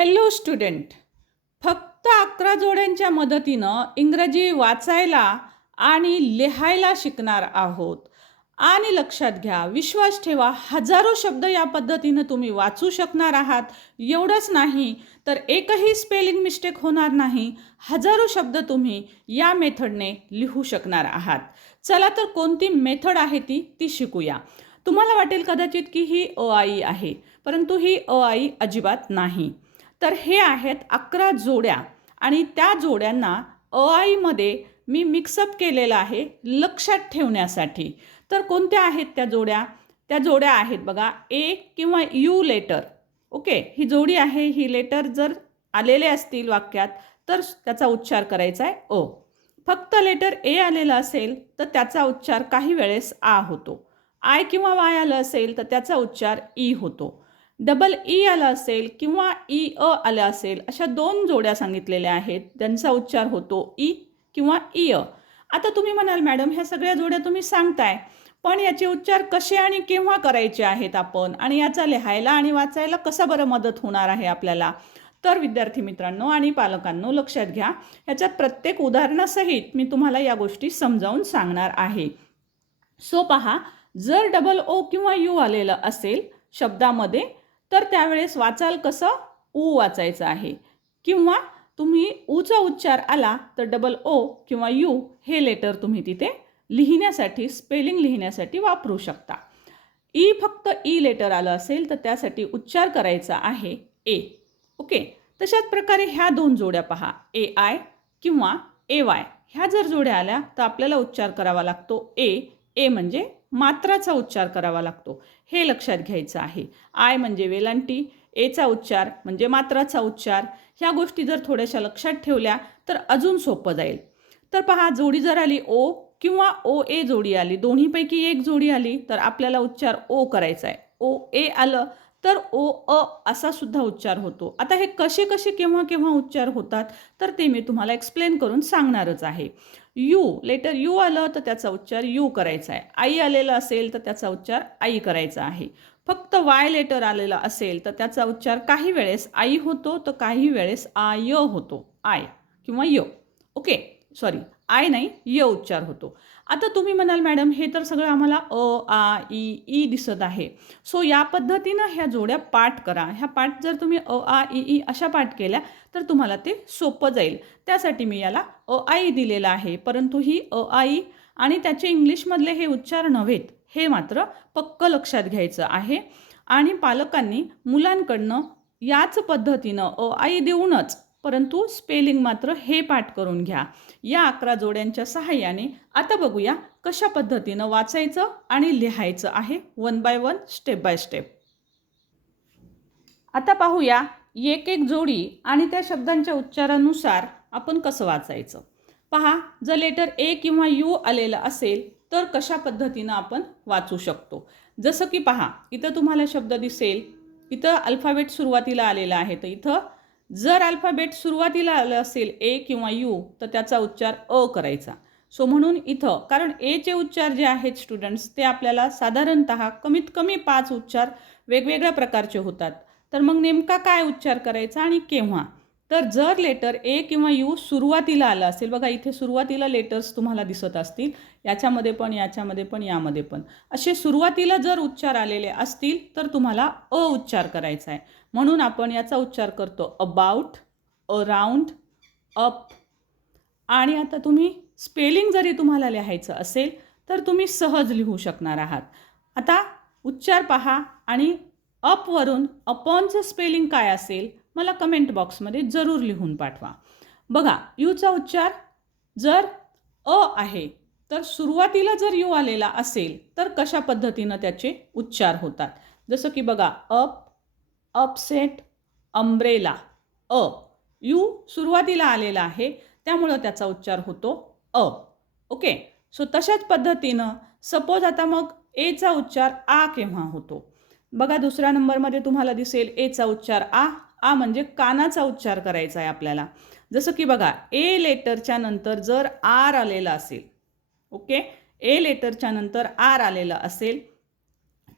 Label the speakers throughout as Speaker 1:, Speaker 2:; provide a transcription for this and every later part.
Speaker 1: Hello student फक्त अकरा जोड्यांच्या मदतीनं इंग्रजी वाचायला आणि लिहायला शिकणार आहोत. आणि लक्षात घ्या विश्वास ठेवा हजारो शब्द या पद्धतीनं तुम्ही वाचू शकणार आहात. एवढंच नाही तर एकही स्पेलिंग मिस्टेक होणार नाही. हजारो शब्द तुम्ही या मेथडने लिहू शकणार आहात. चला तर कोणती मेथड आहे ती ती शिकूया. तुम्हाला वाटेल कदाचित की ही अ आई आहे परंतु ही अ आई अजिबात नाही. तर हे आहेत अकरा जोड्या. आणि त्या जोड्यांना अ आईमध्ये मी मिक्सअप केलेलं आहे लक्षात ठेवण्यासाठी. तर कोणत्या आहेत त्या जोड्या? त्या जोड्या आहेत बघा ए किंवा यू लेटर ओके ही जोडी आहे ही लेटर जर आलेले असतील वाक्यात तर त्याचा उच्चार करायचा आहे ओ फक्त लेटर ए आलेलं असेल तर त्याचा उच्चार काही वेळेस आ होतो. आय किंवा वाय आलं असेल तर त्याचा उच्चार ई होतो. डबल ई आलं असेल किंवा ई अ आलं असेल अशा दोन जोड्या सांगितलेल्या आहेत. त्यांचा उच्चार होतो ई किंवा इ अ. आता तुम्ही म्हणाल मॅडम ह्या सगळ्या जोड्या तुम्ही सांगताय पण याचे उच्चार कसे आणि केव्हा करायचे आहेत आपण? आणि याचा लिहायला आणि वाचायला कसा बरं मदत होणार आहे आपल्याला? तर विद्यार्थी मित्रांनो आणि पालकांनो लक्षात घ्या ह्याच्यात प्रत्येक उदाहरणासहित मी तुम्हाला या गोष्टी समजावून सांगणार आहे. सो पहा जर डबल ओ किंवा यू आलेलं असेल शब्दामध्ये तर त्यावेळेस वाचाल कसं? ऊ वाचायचं आहे. किंवा तुम्ही ऊचा उच्चार आला तर डबल ओ किंवा यू हे लेटर तुम्ही तिथे लिहिण्यासाठी स्पेलिंग लिहिण्यासाठी वापरू शकता. ई फक्त e ई लेटर आलं असेल तर त्यासाठी उच्चार करायचा आहे ए ओके तशाच प्रकारे ह्या दोन जोड्या पहा. ए आय किंवा ए वाय ह्या जर जोड्या आल्या तर आपल्याला उच्चार करावा लागतो ए ए म्हणजे मात्राचा उच्चार करावा लागतो. हे लक्षात घ्यायचं आहे. आय म्हणजे वेलांटी एचा उच्चार म्हणजे मात्राचा उच्चार. ह्या गोष्टी जर थोड्याशा लक्षात ठेवल्या तर अजून सोपं जाईल. तर पहा जोडी जर आली ओ किंवा ओ ए जोडी आली दोन्हीपैकी एक जोडी आली तर आपल्याला उच्चार ओ करायचा आहे. ओ ए आलं तर ओ अ असा सुद्धा उच्चार होतो. आता हे कसे कसे केव्हा केव्हा उच्चार होतात तर ते मी तुम्हाला एक्सप्लेन करून सांगणारच आहे. यू लेटर यू आलं तर त्याचा उच्चार यू करायचा आहे. आई आलेलं असेल तर त्याचा उच्चार आई करायचा आहे. फक्त वाय लेटर आलेला असेल तर त्याचा उच्चार काही वेळेस आई होतो तर काही वेळेस आय होतो. आय किंवा य. ओके सॉरी आय नाही य उच्चार होतो. आता तुम्ही म्हणाल मॅडम हे तर सगळं आम्हाला अ आ ई ई दिसत आहे. सो या पद्धतीनं ह्या जोड्या पाठ करा. ह्या पाठ जर तुम्ही अ आ ई ई अशा पाठ केल्या तर तुम्हाला ते सोपं जाईल. त्यासाठी मी याला अ आई दिलेलं आहे. परंतु ही अ आई आणि त्याचे इंग्लिशमधले हे उच्चार नव्हेत. हे मात्र पक्क लक्षात घ्यायचं आहे. आणि पालकांनी मुलांकडनं याच पद्धतीनं अ आई देऊनच परंतु स्पेलिंग मात्र हे पाठ करून घ्या. या अकरा जोड्यांच्या सहाय्याने आता बघूया कशा पद्धतीनं वाचायचं आणि लिहायचं आहे one by one step by step आता पाहूया एक एक जोडी आणि त्या शब्दांच्या उच्चारानुसार आपण कसं वाचायचं. पहा जर लेटर ए किंवा यू आलेलं असेल तर कशा पद्धतीनं आपण वाचू शकतो? जसं की पहा इथं तुम्हाला शब्द दिसेल. इथं अल्फाबेट सुरुवातीला आलेला आहे तर इथं जर अल्फाबेट सुरुवातीला आलं असेल ए किंवा यू तर त्याचा उच्चार अ करायचा. सो म्हणून इथं कारण एचे उच्चार जे आहेत स्टुडंट्स ते आपल्याला साधारणत कमीत कमी पाच उच्चार वेगवेगळ्या प्रकारचे होतात. तर मग नेमका काय उच्चार करायचा आणि केव्हा? तर जर लेटर ए किंवा यू सुरुवातीला आलं असेल बघा इथे सुरुवातीला लेटर्स तुम्हाला दिसत असतील याच्यामध्ये पण याच्यामध्ये पण यामध्ये पण. असे सुरुवातीला जर उच्चार आलेले असतील तर तुम्हाला अ उच्चार करायचा आहे. म्हणून आपण याचा उच्चार करतो अबाउट अराउंड अप आणि आता तुम्ही स्पेलिंग जरी तुम्हाला लिहायचं असेल तर तुम्ही सहज लिहू शकणार आहात. आता उच्चार पहा आणि अपवरून अपॉनचं स्पेलिंग काय असेल मला कमेंट बॉक्समध्ये जरूर लिहून पाठवा. बघा यूचा उच्चार जर अ आहे तर सुरुवातीला जर यू आलेला असेल तर कशा पद्धतीनं त्याचे उच्चार होतात? जसं की बघा अप अपसेट अम्ब्रेला अ. यू सुरुवातीला आलेला आहे त्यामुळं त्याचा उच्चार होतो अ. ओके? सो तशाच पद्धतीनं सपोज आता मग एचा उच्चार आ केव्हा होतो? बघा दुसऱ्या नंबरमध्ये तुम्हाला दिसेल एचा उच्चार आ आ म्हणजे कानाचा उच्चार करायचा आहे आपल्याला. जसं की बघा ए लेटरच्या नंतर जर आर आलेला असेल ओके ए लेटरच्या नंतर आर आलेला असेल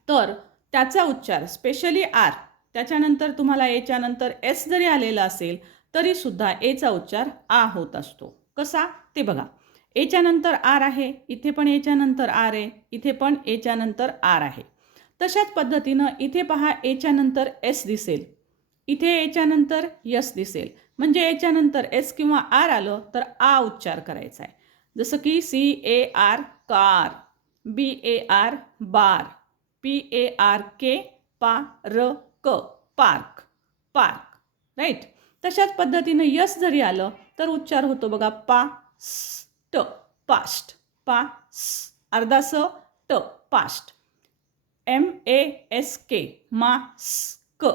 Speaker 1: तर त्याचा उच्चार स्पेशली आर त्याच्यानंतर तुम्हाला एच्या नंतर एस जरी आलेला असेल तरी सुद्धा एचा उच्चार आ होत असतो. कसा? ते बघा. एच्या नंतर आर आहे इथे पण एच्या नंतर आर आहे इथे पण एच्या नंतर आर आहे. तशाच पद्धतीनं इथे पहा एच्या नंतर एस दिसेल. इथे याच्यानंतर यस दिसेल. म्हणजे याच्यानंतर एस किंवा आर आलं तर आ उच्चार करायचा आहे. जसं की C A R car B A R bar P A R K पा र क पार्क पार्क राईट? तशाच पद्धतीनं यस जरी आलं तर उच्चार होतो बघा पा स ट पास्ट पा स अर्धा स ट past. M A S K mask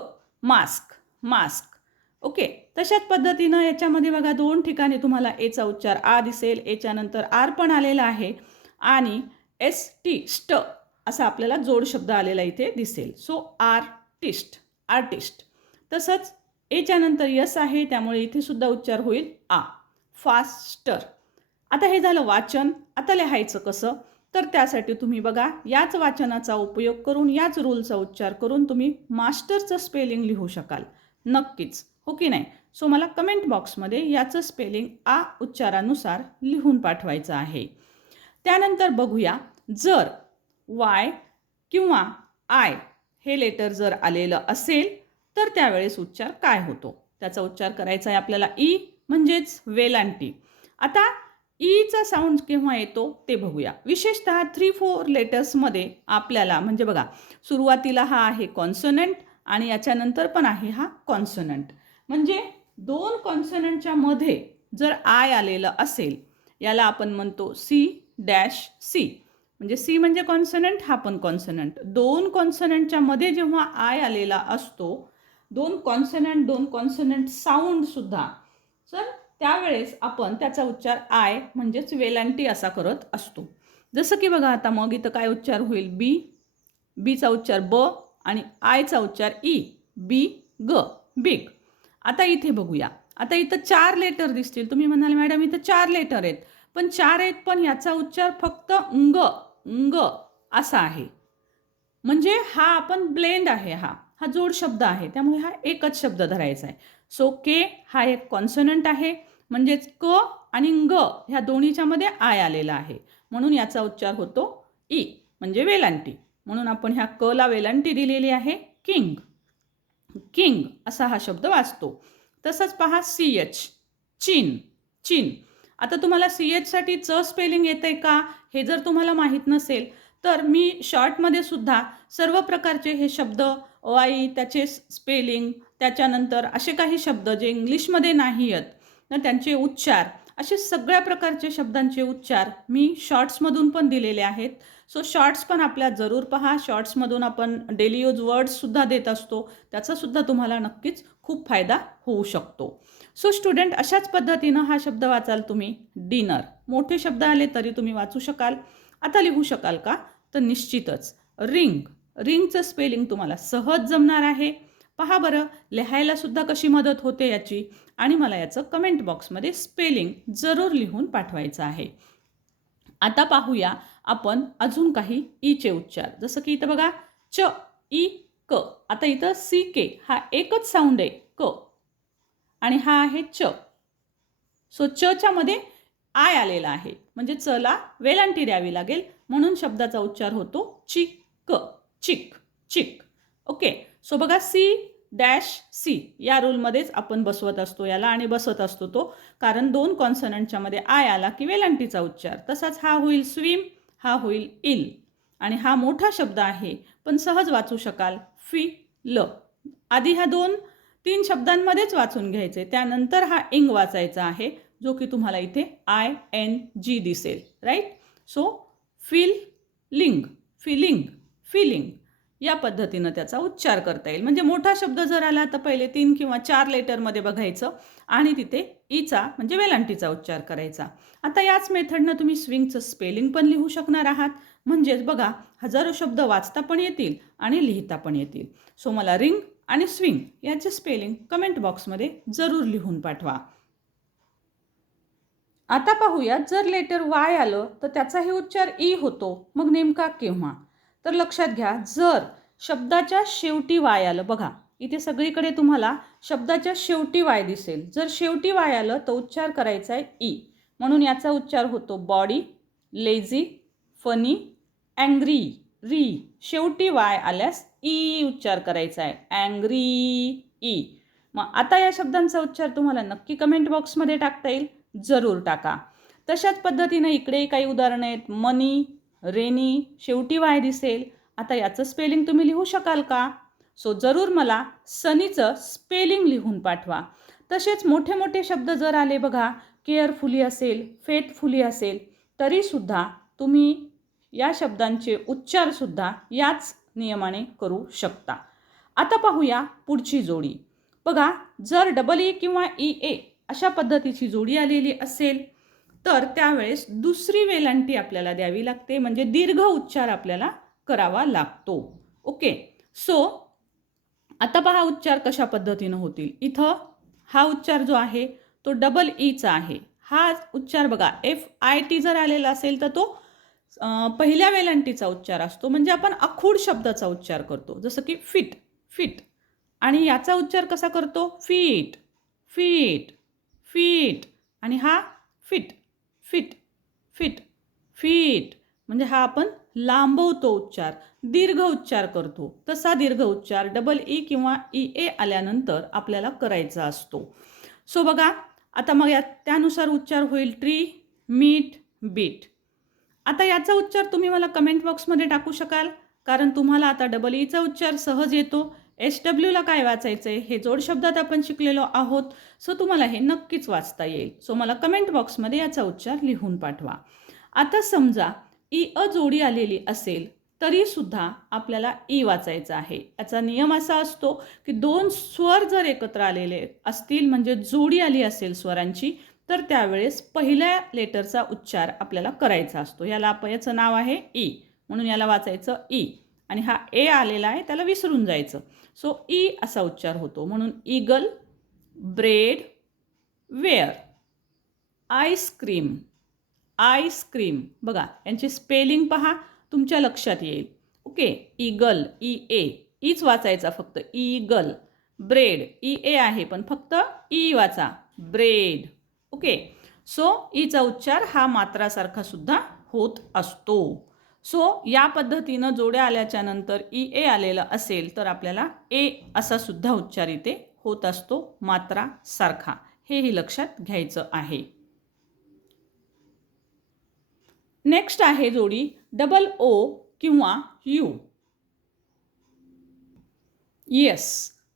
Speaker 1: mask. Mask. Okay तशाच पद्धतीनं याच्यामध्ये बघा दोन ठिकाणी तुम्हाला एचा उच्चार आ दिसेल एच्या नंतर आर पण आलेला आहे आणि एस टी स्ट असा आपल्याला जोड शब्द आलेला इथे दिसेल. सो आर्टिस्ट आर्टिस्ट तसंच एच्या नंतर यस आहे त्यामुळे इथे सुद्धा उच्चार होईल आ. फास्टर. आता हे झालं वाचन. आता लिहायचं कसं? तर त्यासाठी तुम्ही बघा याच वाचनाचा उपयोग करून याच रूलचा उच्चार करून तुम्ही मास्टरचं स्पेलिंग लिहू शकाल. नक्कीच. हो की नाही? सो मला कमेंट बॉक्समध्ये याचं स्पेलिंग आ उच्चारानुसार लिहून पाठवायचं आहे. त्यानंतर बघूया जर वाय किंवा आय हे लेटर जर आलेलं असेल तर त्यावेळेस उच्चार काय होतो? त्याचा उच्चार करायचा आहे आपल्याला ई म्हणजेच वेलांटी आता ईचा साऊंड केव्हा येतो ते बघूया. विशेषतः थ्री फोर लेटर्समध्ये आपल्याला म्हणजे बघा सुरुवातीला हा आहे कॉन्सोनंट आणि याच्यानंतर पण आहे हा कॉन्सनंट म्हणजे दोन कॉन्सनंटच्या मध्ये जर आय आलेलं असेल याला आपण म्हणतो सी डॅश सी म्हणजे सी म्हणजे कॉन्सनंट हा पण कॉन्सनंट दोन कॉन्सनंटच्या मध्ये जेव्हा आय आलेला असतो दोन कॉन्सनंट दोन कॉन्सनंट साऊंडसुद्धा तर त्यावेळेस आपण त्याचा उच्चार आय म्हणजेच वेलांटी असा करत असतो. जसं की बघा आता मग इथं काय उच्चार होईल? बी बीचा उच्चार ब. आणि आयचा उच्चार ई बी ग बिग आता इथे बघूया. आता इथं चार लेटर दिसतील. तुम्ही म्हणाल मॅडम इथं चार लेटर आहेत. पण चार आहेत पण याचा उच्चार फक्त अंग अंग असा आहे. म्हणजे हा आपण ब्लेंड आहे हा. हा जोड शब्द आहे. त्यामुळे हा एकच शब्द धरायचा आहे. सो के हा एक कॉन्सनंट आहे. म्हणजेच क आणि ग ह्या दोन्हीच्यामध्ये आय आलेला आहे. म्हणून याचा उच्चार होतो ई म्हणजे वेलांटी. म्हणून आपण ह्या क ला वेलांटी दिलेली आहे. किंग. किंग असा हा शब्द वाचतो. तसंच पहा सी एच. चीन. चीन. आता तुम्हाला सी एचसाठी च स्पेलिंग येतं आहे का? हे जर तुम्हाला माहीत नसेल तर मी शॉर्टमध्ये सुद्धा सर्व प्रकारचे हे शब्द आई त्याचे स्पेलिंग त्याच्यानंतर असे काही शब्द जे इंग्लिशमध्ये नाही आहेत ना त्यांचे उच्चार असे सगळ्या प्रकारचे शब्दांचे उच्चार मी शॉर्ट्समधून पण दिलेले आहेत. सो शॉर्ट्स पण आपल्या जरूर पहा. शॉर्ट्समधून आपण डेली यूज वर्ड्ससुद्धा देत असतो. त्याचासुद्धा तुम्हाला नक्कीच खूप फायदा होऊ शकतो. सो स्टुडंट अशाच पद्धतीनं हा शब्द वाचाल तुम्ही. डिनर मोठे शब्द आले तरी तुम्ही वाचू शकाल. आता लिहू शकाल का? तर निश्चितच. रिंग रिंगचं स्पेलिंग तुम्हाला सहज जमणार आहे. पहा बरं लिहायला सुद्धा कशी मदत होते याची? आणि मला याचं कमेंट बॉक्समध्ये स्पेलिंग जरूर लिहून पाठवायचं आहे. आता पाहूया आपण अजून काही ईचे उच्चार. जसं की इथं बघा च ई क. आता इथं सी के हा एकच साऊंड आहे क. आणि हा आहे च. सो चच्या मध्ये आय आलेला आहे. म्हणजे चला वेलांटी द्यावी लागेल. म्हणून शब्दाचा उच्चार होतो chick chick chick. Okay. So बघा सी डॅश सी या रूलमध्येच आपण बसवत असतो याला आणि बसवत असतो तो. कारण दोन कॉन्सनंटच्या मध्ये आय आला की वेलांटीचा उच्चार. तसाच हा होईल स्विम हा होईल इल. आणि हा मोठा शब्द आहे पण सहज वाचू शकाल. फी ल. आधी ह्या दोन तीन शब्दांमध्येच वाचून घ्यायचे. त्यानंतर हा इंग वाचायचा आहे जो की तुम्हाला इथे आय एन जी दिसेल. Right so feeling feeling feeling. या पद्धतीनं त्याचा उच्चार करता येईल. म्हणजे मोठा शब्द जर आला तर पहिले तीन किंवा चार लेटरमध्ये बघायचं आणि तिथे ईचा म्हणजे वेलांटीचा उच्चार करायचा. आता याच मेथडनं तुम्ही स्विंगचं स्पेलिंग पण लिहू शकणार आहात. म्हणजेच बघा हजारो शब्द वाचता पण येतील आणि लिहिता पण येतील. सो मला रिंग आणि स्विंग याचे स्पेलिंग कमेंट बॉक्समध्ये जरूर लिहून पाठवा. आता पाहूया जर लेटर वाय आलं तर त्याचाही उच्चार ई होतो. मग नेमका केव्हा? तर लक्षात घ्या जर शब्दाच्या शेवटी वाय आलं बघा इथे सगळीकडे तुम्हाला शब्दाच्या शेवटी वाय दिसेल. जर शेवटी वाय आलं तर उच्चार करायचा आहे ई. म्हणून याचा उच्चार होतो बॉडी लेझी फनी अँग्री री. शेवटी वाय आल्यास ई उच्चार करायचा आहे. Angry E. मग आता या शब्दांचा उच्चार तुम्हाला नक्की कमेंट बॉक्समध्ये टाकता येईल. जरूर टाका. तशाच पद्धतीनं इकडे काही उदाहरणं आहेत. मनी रेनी शेवटी वाय दिसेल. आता याचं स्पेलिंग तुम्ही लिहू शकाल का? सो जरूर मला सनीचं स्पेलिंग लिहून पाठवा. तसेच मोठे मोठे शब्द जर आले बघा केअरफुली असेल फेथफुली असेल तरीसुद्धा तुम्ही या शब्दांचे उच्चारसुद्धा याच नियमाने करू शकता. आता पाहूया पुढची जोडी. बघा जर डबल ई e किंवा ई ए अशा पद्धतीची जोडी आलेली असेल तर त्यावेळेस दुसरी वेलांटी आपल्याला द्यावी लागते म्हणजे दीर्घ उच्चार आपल्याला करावा लागतो. ओके? सो आता पहा उच्चार कशा पद्धतीनं होतील. इथं हा उच्चार जो आहे तो डबल ईचा आहे. हा उच्चार बघा एफ आय टी जर आलेला असेल तर तो पहिल्या वेलांटीचा उच्चार असतो. म्हणजे आपण अखूड शब्दाचा उच्चार करतो. जसं की फिट फिट आणि याचा उच्चार कसा करतो? फीट फीट फीट आणि हा फिट फिट फिट फिट. म्हणजे हा आपण लांबवतो उच्चार दीर्घ उच्चार करतो. तसा दीर्घ उच्चार डबल ई e किंवा ई ए आल्यानंतर आपल्याला करायचा असतो. सो बघा आता मग या त्यानुसार उच्चार होईल ट्री मीट बीट आता याचा उच्चार तुम्ही मला कमेंट बॉक्समध्ये टाकू शकाल? कारण तुम्हाला आता डबल ईचा e उच्चार सहज येतो. एस डब्ल्यूला काय वाचायचं आहे हे जोड शब्दात आपण शिकलेलो आहोत. सो तुम्हाला हे नक्कीच वाचता येईल. सो मला कमेंट बॉक्समध्ये याचा उच्चार लिहून पाठवा. आता समजा ई अ जोडी आलेली असेल तरीसुद्धा आपल्याला ई वाचायचं आहे. याचा नियम असा असतो की दोन स्वर जर एकत्र आलेले असतील म्हणजे जोडी आली असेल स्वरांची तर त्यावेळेस पहिल्या लेटरचा उच्चार आपल्याला करायचा असतो. याला आपण याचं नाव आहे ई. म्हणून याला वाचायचं ई. आणि हा ए आलेला आहे त्याला विसरून जायचं. सो ई असा उच्चार होतो. म्हणून eagle bread wear ice cream ice cream बघा यांची स्पेलिंग पहा तुमच्या लक्षात येईल. Okay eagle E A. Each वाचायचा फक्त. ईगल ब्रेड ई ए आहे पण फक्त ई वाचा. ब्रेड. ओके सो ईचा उच्चार हा मात्रासारखा सुद्धा होत असतो. सो या पद्धतीनं जोड्या आल्याच्यानंतर ई ए आलेलं असेल तर आपल्याला ए असा सुद्धा उच्चार इथे होत असतो मात्रा सारखा. हेही लक्षात घ्यायचं आहे. नेक्स्ट आहे जोडी डबल ओ किंवा यू येस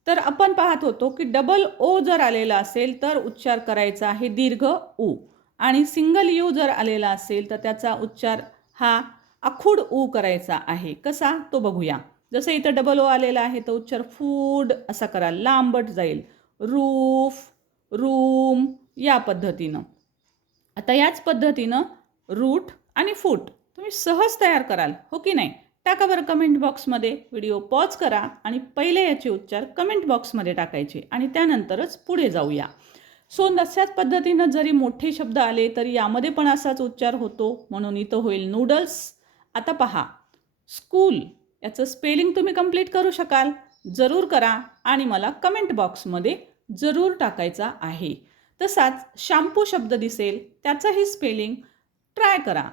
Speaker 1: तर आपण पाहत होतो की डबल ओ जर आलेला असेल तर उच्चार करायचा आहे दीर्घ ऊ आणि सिंगल यू जर आलेला असेल तर त्याचा उच्चार हा आखूड ऊ करायचा आहे. कसा? तो बघूया. जसं इथं डबल ओ आलेला आहे तर उच्चार फूड असा करा. लांबट जाईल. रूफ रूम या पद्धतीनं. आता याच पद्धतीनं रूट आणि फूट तुम्ही सहज तयार कराल. हो की नाही? टाका बरं कमेंट बॉक्समध्ये व्हिडिओ पॉज करा आणि पहिले याचे उच्चार कमेंट बॉक्समध्ये टाकायचे आणि त्यानंतरच पुढे जाऊया. सो तशाच पद्धतीनं जरी मोठे शब्द आले तरी यामध्ये पण असाच उच्चार होतो. म्हणून इथं होईल नूडल्स आता पहा स्कूल याचं स्पेलिंग तुम्ही कंप्लीट करू शकाल. जरूर करा आणि मला कमेंट बॉक्समध्ये जरूर टाकायचा आहे. तसाच शॅम्पू शब्द दिसेल त्याचंही स्पेलिंग ट्राय करा.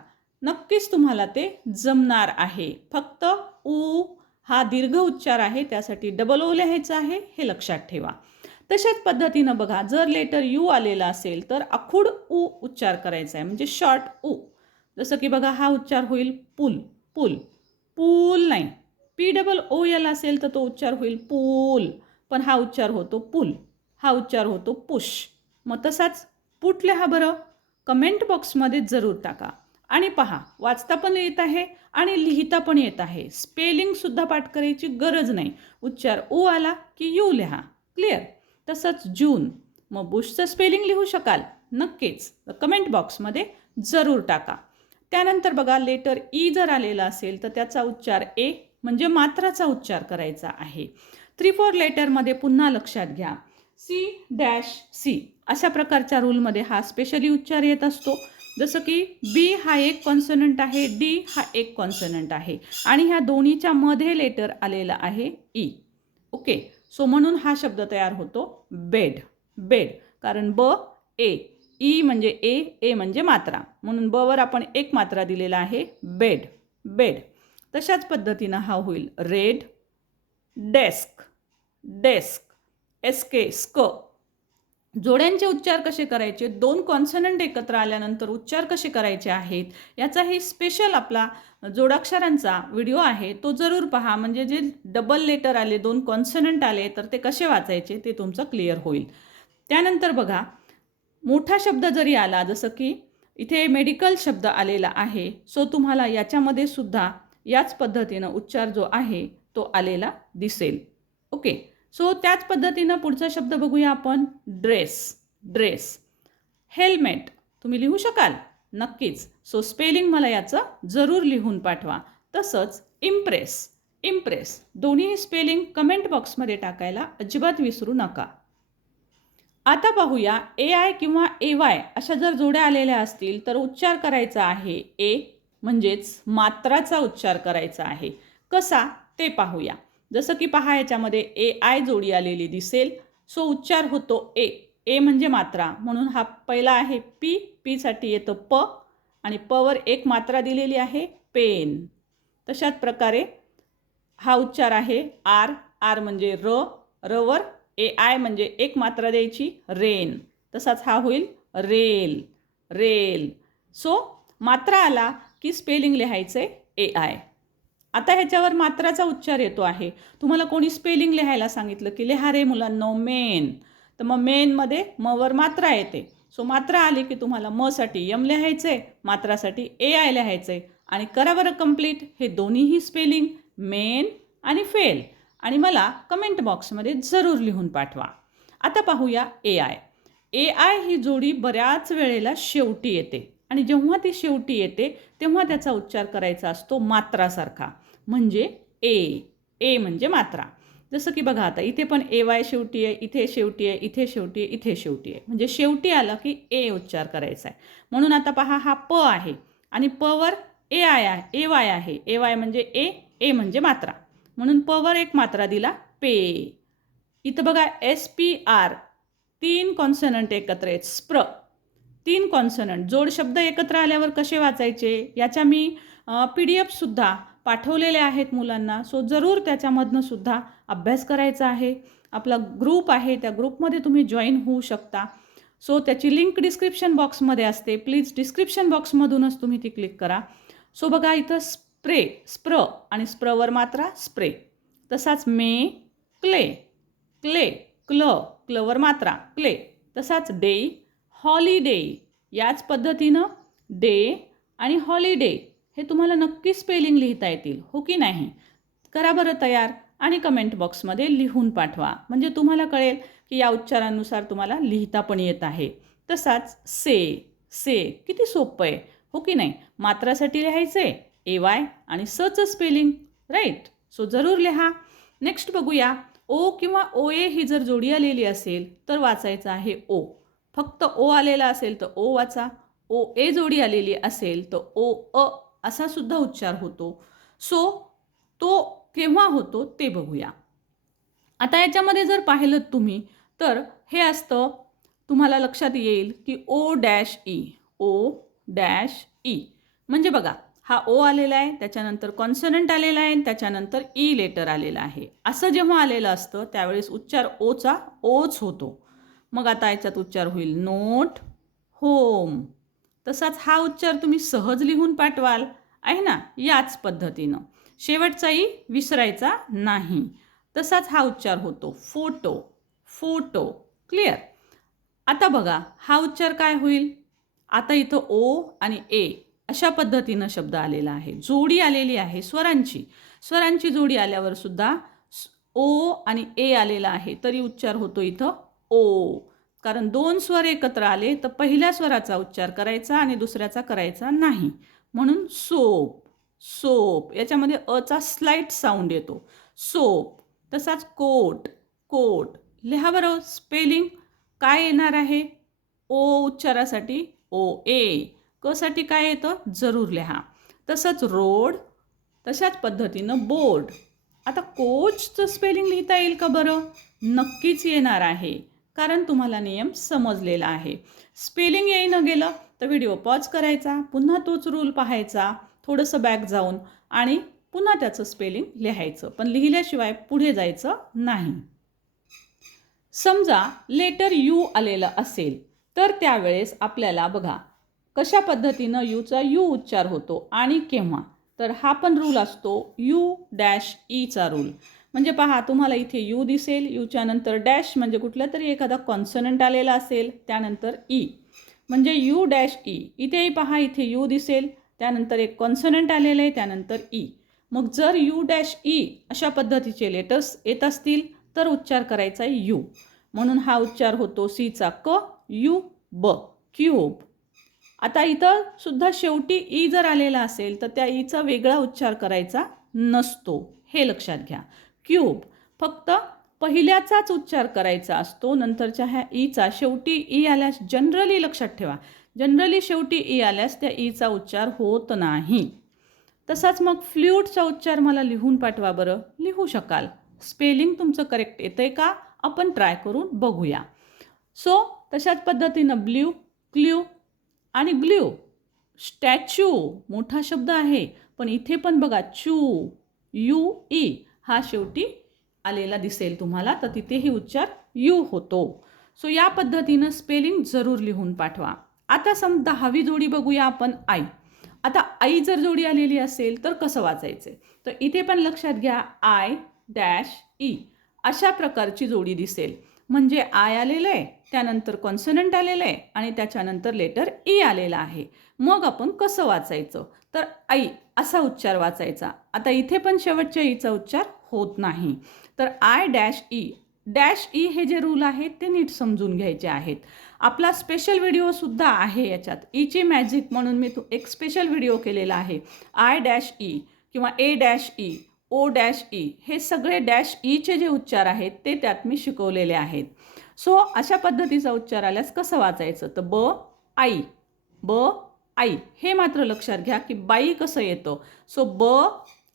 Speaker 1: नक्कीच तुम्हाला ते जमणार आहे. फक्त ऊ हा दीर्घ उच्चार आहे त्यासाठी डबल ओ लिहायचं आहे हे लक्षात ठेवा. तशाच पद्धतीनं बघा जर लेटर यू आलेला असेल तर आखूड ऊ उच्चार करायचा आहे म्हणजे शॉर्ट ऊ जसं की बघा हा उच्चार होईल पूल पूल. पूल नाही. पी डबल ओ एल असेल तर तो उच्चार होईल पूल. पण हा उच्चार होतो पूल. हा उच्चार होतो पुश. मग तसाच पुट लिहा बरं. कमेंट बॉक्समध्ये जरूर टाका. आणि पहा वाचता पण येत आहे आणि लिहिता पण येत आहे. स्पेलिंगसुद्धा पाठ करायची गरज नाही. उच्चार ओ आला की यू लिहा. क्लिअर तसंच जून मग बुशचं स्पेलिंग लिहू शकाल. नक्कीच. कमेंट बॉक्समध्ये जरूर टाका. त्यानंतर बघा लेटर ई e जर आलेला असेल तर त्याचा उच्चार ए म्हणजे मात्राचा उच्चार करायचा आहे. थ्री फोर लेटरमध्ये पुन्हा लक्षात घ्या. सी डॅश सी अशा प्रकारच्या रूलमध्ये हा स्पेशली उच्चार येत असतो. जसं की बी हा एक कॉन्सनंट आहे डी हा एक कॉन्सनंट आहे. आणि ह्या दोन्हीच्या मध्ये लेटर आलेला आहे ई ओके सो म्हणून हा शब्द तयार होतो. बेड बेड कारण ब ए ई म्हणजे ए ए म्हणजे मात्रा. म्हणून ब वर आपण एक मात्रा दिलेला आहे बेड. बेड. तशाच पद्धतीनं हा होईल red desk. Desk. S K स्क जोड्यांचे उच्चार कसे करायचे? दोन कॉन्सनंट एकत्र आल्यानंतर उच्चार कसे करायचे आहेत? याचाही स्पेशल आपला जोडाक्षरांचा व्हिडिओ आहे. तो जरूर पहा. म्हणजे जे डबल लेटर आले दोन कॉन्सनंट आले तर ते कसे वाचायचे ते तुमचं क्लिअर होईल. त्यानंतर बघा मोठा शब्द जरी आला जसं की इथे मेडिकल शब्द आलेला आहे सो तुम्हाला याच्यामध्ये सुद्धा याच पद्धतीनं उच्चार जो आहे तो आलेला दिसेल. ओके सो त्याच पद्धतीनं पुढचा शब्द बघूया आपण. ड्रेस ड्रेस हेल्मेट तुम्ही लिहू शकाल? नक्कीच. सो स्पेलिंग मला याचं जरूर लिहून पाठवा. तसंच इम्प्रेस इम्प्रेस दोन्ही स्पेलिंग कमेंट बॉक्समध्ये टाकायला अजिबात विसरू नका. आता पाहूया ए आय किंवा ए वाय अशा जर जोड्या आलेल्या असतील तर उच्चार करायचा आहे ए म्हणजेच मात्राचा उच्चार करायचा आहे. कसा? ते पाहूया. जसं की पहा याच्यामध्ये ए आय जोडी आलेली दिसेल. सो उच्चार होतो ए ए म्हणजे मात्रा. म्हणून हा पहिला आहे पी पीसाठी येतो प. आणि पवर एक मात्रा दिलेली आहे पेन. तशाच प्रकारे हा उच्चार आहे आर आर म्हणजे र. रवर ए आय म्हणजे एक मात्रा द्यायची रेन. तसाच हा होईल रेल रेल. सो मात्रा आला की स्पेलिंग लिहायचं ए आय आता ह्याच्यावर मात्राचा उच्चार येतो आहे. तुम्हाला कोणी स्पेलिंग लिहायला सांगितलं की लिहा रे मुलांनो मेन तर मग मेनमध्ये मवर मात्रा येते. सो मात्रा आली की तुम्हाला मसाठी यम यम लिहायचे मात्रासाठी ए आय लिहायचे आणि करा बरं कंप्लीट हे दोन्हीही स्पेलिंग मेन आणि फेल आणि मला कमेंट बॉक्समध्ये जरूर लिहून पाठवा. आता पाहूया ए आय ए आय ही जोडी बऱ्याच वेळेला शेवटी येते. आणि जेव्हा ती शेवटी येते तेव्हा त्याचा उच्चार करायचा असतो मात्रासारखा. म्हणजे ए ए म्हणजे मात्रा. जसं की बघा आता इथे पण ए वाय शेवटी आहे इथे शेवटी आहे इथे शेवटी आहे इथे शेवटी आहे. म्हणजे शेवटी आलं की ए उच्चार करायचा आहे. म्हणून आता पहा हा प आहे. आणि पवर ए आय आहे ए वाय आहे. ए वाय म्हणजे ए ए म्हणजे मात्रा. म्हणून पवर एक मात्रा दिला पे. इथं बघा एस पी आर तीन कॉन्सनंट एकत्र आहेत स्प्र. तीन कॉन्सनंट जोड शब्द एकत्र आल्यावर कसे वाचायचे? याच्या मी पी डी एफसुद्धा पाठवलेले आहेत मुलांना सो जरूर त्याच्यामधनं सुद्धा अभ्यास करायचा आहे. आपला ग्रुप आहे त्या ग्रुपमध्ये तुम्ही जॉईन होऊ शकता. सो त्याची लिंक डिस्क्रिप्शन बॉक्समध्ये असते. प्लीज डिस्क्रिप्शन बॉक्समधूनच तुम्ही ती क्लिक करा. सो बघा इथं स्प्रे स्प्र आणि स्प्रवर मात्रा स्प्रे. तसाच मे क्ले क्ले क्ल क्लवर मात्रा क्ले तसाच डे हॉलिडे. याच पद्धतीनं डे आणि हॉलिडे हे तुम्हाला नक्की स्पेलिंग लिहिता येतील हो की नाही? करा बरं तयार आणि कमेंट बॉक्समध्ये लिहून पाठवा. म्हणजे तुम्हाला कळेल की या उच्चारानुसार तुम्हाला लिहिता पण येत आहे. तसाच से से किती सोपं आहे हो की नाही? मात्रासाठी लिहायचं आहे ए वाय आणि सचं स्पेलिंग राईट सो जरूर लिहा. नेक्स्ट बघूया. ओ किंवा ओ ए ही जर जोडी आलेली असेल तर वाचायचं आहे ओ फक्त ओ आलेला असेल तर ओ वाचा. ओ ए जोडी आलेली असेल तर ओ अ असा सुद्धा उच्चार होतो. सो तो केव्हा होतो ते बघूया. आता याच्यामध्ये जर पाहिलं तुम्ही तर हे असतं तुम्हाला लक्षात येईल की O dash E O dash E म्हणजे बघा हा ओ आलेला आहे त्याच्यानंतर कॉन्सनंट आलेला आहे त्याच्यानंतर e ई लेटर आलेला आहे. असं जेव्हा आलेलं असतं त्यावेळेस उच्चार ओचा ओच होतो. मग आता याच्यात उच्चार होईल नोट होम तसाच हा उच्चार तुम्ही सहज लिहून पाठवाल आहे ना? याच पद्धतीनं. शेवटचाही e विसरायचा नाही. तसाच हा उच्चार होतो फोटो फोटो क्लिअर आता बघा हा उच्चार काय होईल? आता इथं ओ आणि ए अशा पद्धतीनं शब्द आलेला आहे. जोडी आलेली आहे स्वरांची. स्वरांची जोडी आल्यावर सुद्धा ओ आणि ए आलेला आहे. तरी उच्चार होतो इथं ओ. कारण दोन स्वर एकत्र आले तर पहिल्या स्वराचा उच्चार करायचा आणि दुसऱ्याचा करायचा नाही. म्हणून सोप सोप. याच्यामध्ये अचा स्लाईट साऊंड येतो. सोप. तसाच कोट कोट. लिहा बरं स्पेलिंग काय येणार आहे? ओ उच्चारासाठी ओ ए. कसाठी काय येतं? जरूर लिहा. तसंच रोड तशाच पद्धतीनं बोर्ड आता कोचचं स्पेलिंग लिहिता येईल का बरं? नक्कीच येणार आहे. कारण तुम्हाला नियम समजलेला आहे. स्पेलिंग येईनं गेलं तर व्हिडिओ पॉज करायचा पुन्हा तोच रूल पाहायचा थोडंसं बॅक जाऊन आणि पुन्हा त्याचं स्पेलिंग लिहायचं. पण लिहिल्याशिवाय पुढे जायचं नाही. समजा लेटर यू आलेलं असेल तर त्यावेळेस आपल्याला बघा कशा पद्धतीनं यूचा यू उच्चार होतो आणि केव्हा? तर हा पण रूल असतो यू डॅश ईचा रूल म्हणजे पहा तुम्हाला इथे यू दिसेल यूच्या नंतर डॅश म्हणजे कुठला तरी एखादा कॉन्सनंट आलेला असेल त्यानंतर ई. म्हणजे यू डॅश ई. इथेही पहा इथे यू दिसेल त्यानंतर एक कॉन्सनंट आलेलं आहे त्यानंतर ई. मग जर यू डॅश ई अशा पद्धतीचे लेटर्स येत असतील तर उच्चार करायचा आहे यू. म्हणून हा उच्चार होतो सीचा क यू ब क्यूब. आता इथं सुद्धा शेवटी ई जर आलेला असेल तर त्या ईचा वेगळा उच्चार करायचा नसतो. हे लक्षात घ्या. क्यूब फक्त पहिल्याचाच उच्चार करायचा असतो नंतरच्या ह्या ईचा. शेवटी ई आल्यास जनरली लक्षात ठेवा. जनरली शेवटी ई आल्यास त्या ईचा उच्चार होत नाही. तसाच मग फ्ल्यूटचा उच्चार मला लिहून पाठवा बरं. लिहू शकाल. स्पेलिंग तुमचं करेक्ट येतं आहे का? आपण ट्राय करून बघूया. सो तशाच पद्धतीनं ब्ल्यू क्ल्यू आणि ग्ल्यू स्टॅच्यू मोठा शब्द आहे. पण इथे पण बघा चू यू ई हा शेवटी आलेला दिसेल तुम्हाला. तर तिथेही उच्चार यू होतो. सो या पद्धतीनं स्पेलिंग जरूर लिहून पाठवा. आता सम दहावी जोडी बघूया आपण आई. आता आई जर जोडी आलेली असेल तर कसं वाचायचं? तर इथे पण लक्षात घ्या आय डॅश ई अशा प्रकारची जोडी दिसेल. म्हणजे आय आलेलं आहे त्यानंतर कॉन्सनंट आलेलं आहे आणि त्याच्यानंतर लेटर ई आलेला आहे. मग आपण कसं वाचायचं? तर आई असा उच्चार वाचायचा. आता इथे पण शेवटच्या ईचा उच्चार होत नाही. तर I dash E dash E हे जे रूल आहेत ते नीट समजून घ्यायचे आहेत. आपला स्पेशल व्हिडिओसुद्धा आहे याच्यात. E ईची मॅजिक म्हणून मी तू एक स्पेशल व्हिडिओ केलेला आहे. आय डॅश ई किंवा A dash E O dash E हे सगळे डॅश ईचे e जे उच्चार आहेत ते त्यात मी शिकवलेले आहेत. सो अशा पद्धतीचा उच्चार आल्यास कसं वाचायचं? तर ब आई. ब आई. हे मात्र लक्षात घ्या की बाई कसं येतं. सो ब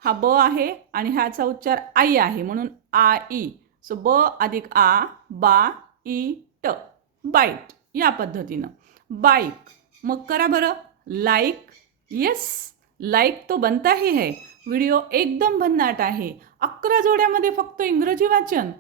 Speaker 1: हा ब आहे आणि ह्याचा उच्चार आई आहे म्हणून आ ई सो ब अधिक आ बा ई ट. बाईट. या पद्धतीनं. बाईक. मग करा बरं. लाईक. येस. लाईक तो बनताही आहे. है व्हिडिओ एकदम भन्नाट आहे. अकरा जोड्यामध्ये फक्त इंग्रजी वाचन.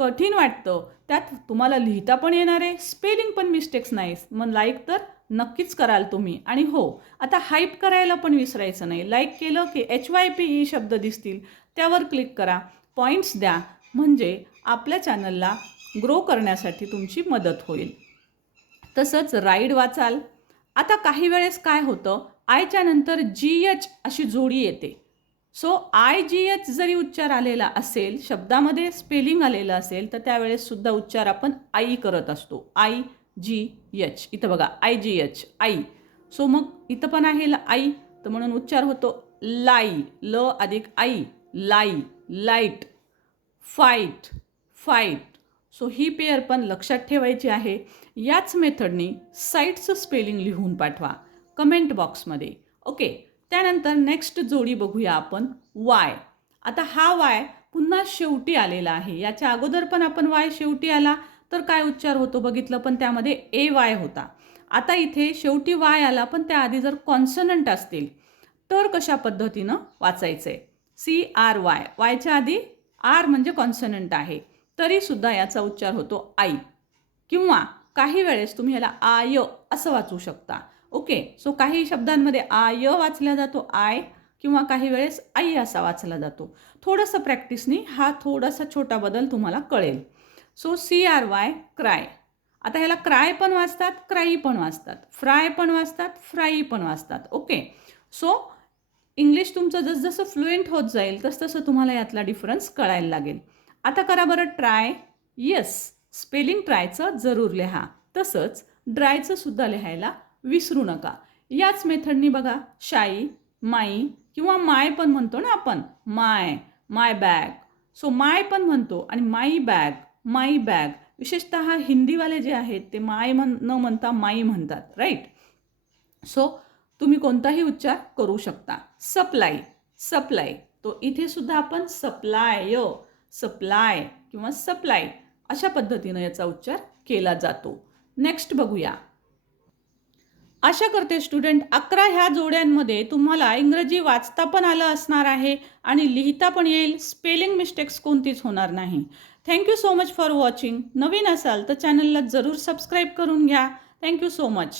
Speaker 1: कठीण वाटतं. त्यात तुम्हाला लिहिता पण येणार आहे स्पेलिंग पण मिस्टेक्स नाही मग लाईक तर नक्कीच कराल तुम्ही. आणि हो आता हाईप करायला पण विसरायचं नाही. लाईक केलं की एच वाय पी ई शब्द दिसतील. त्यावर क्लिक करा. पॉईंट्स द्या. म्हणजे आपल्या चॅनलला ग्रो करण्यासाठी तुमची मदत होईल. तसंच राईड वाचाल. आता काही वेळेस काय होतं? आयच्या नंतर जी एच अशी जोडी येते. सो आय जी एच जरी उच्चार आलेला असेल शब्दामध्ये स्पेलिंग आलेलं असेल तर त्यावेळेस सुद्धा उच्चार आपण आई करत असतो. आय जी एच इथं बघा I G H I so मग इथं पण आहे ल- आई तर म्हणून उच्चार होतो लाई ल अधिक I lie light fight fight so he pair पण लक्षात ठेवायची आहे. याच मेथडनी साईटचं स्पेलिंग लिहून पाठवा. कमेंट बॉक्समध्ये ओके त्यानंतर नेक्स्ट जोडी बघूया आपण वाय आता हा वाय पुन्हा शेवटी आलेला आहे. याच्या अगोदर पण आपण वाय शेवटी आला तर काय उच्चार होतो बघितलं पण त्यामध्ये ए वाय होता. आता इथे शेवटी वाय आला पण त्याआधी जर कॉन्सनंट असतील तर कशा पद्धतीनं वाचायचं आहे सी आर वाय वायच्या आधी आर म्हणजे कॉन्सनंट आहे. तरीसुद्धा याचा उच्चार होतो आई. किंवा काही वेळेस तुम्ही याला आय असं वाचू शकता. ओके सो काही शब्दांमध्ये आय वाचला जातो आय किंवा काही वेळेस आई असा वाचला जातो. थोडंसं प्रॅक्टिसनी हा थोडासा छोटा बदल तुम्हाला कळेल. So C R Y cry. आता ह्याला क्राय पण वाचतात क्राई पण वाचतात. फ्राय पण वाचतात फ्राई पण वाचतात. ओके सो इंग्लिश तुमचं जसजसं फ्लुएंट होत जाईल तसतसं तुम्हाला यातला डिफरन्स कळायला लागेल. आता करा बरं ट्राय येस स्पेलिंग ट्रायचं जरूर लिहा. तसंच ड्रायचं सुद्धा लिहायला विसरू नका. याच मेथडनी बघा शाई माई किंवा माय पण म्हणतो ना आपण. माय माय बॅग. सो माय पण म्हणतो आणि माई बॅग माई बॅग. विशेषतः हिंदीवाले जे आहेत ते माय म्हण न म्हणता माई म्हणतात राईट सो तुम्ही कोणताही उच्चार करू शकता. Supply supply. तो इथे सुद्धा आपण सप्लाय सप्लाय किंवा सप्लाय अशा पद्धतीनं याचा उच्चार केला जातो. नेक्स्ट बघूया. आशा करते स्टुडंट अकरा ह्या जोड्यांमध्ये तुम्हाला इंग्रजी वाचता पण आलं असणार आहे आणि लिहिता पण येईल. स्पेलिंग मिस्टेक्स कोणतीच होणार नाही. Thank you so much for watching नवीन असाल तर चॅनलला जरूर सबस्क्राईब करून घ्या. Thank you so much